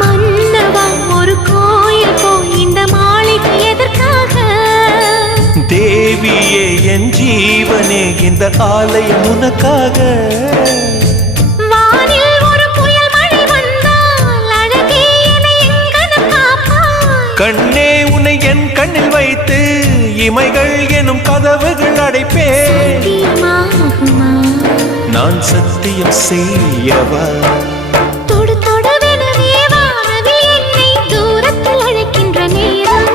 மன்னவா ஒரு கோயில் இந்த மாளிகை எதற்காக? தேவியே என் ஜீவனே இந்த ஆலயம் உனக்காக. வானில் ஒரு புயல் மழை வந்தால் அழகே என்னை எங்கனம் காப்பாய். கண்ணே உன்னை என் கண்ணில் வைத்து இமைகள் எனும் கதவுகள் அடைப்பேன். சத்தியமாகுமா? நான் சத்தியம் செய்யவா? தொடு தொடுவெனவே வானவில் என்னை தூரத்தில் அழைக்கின்ற நேரம்.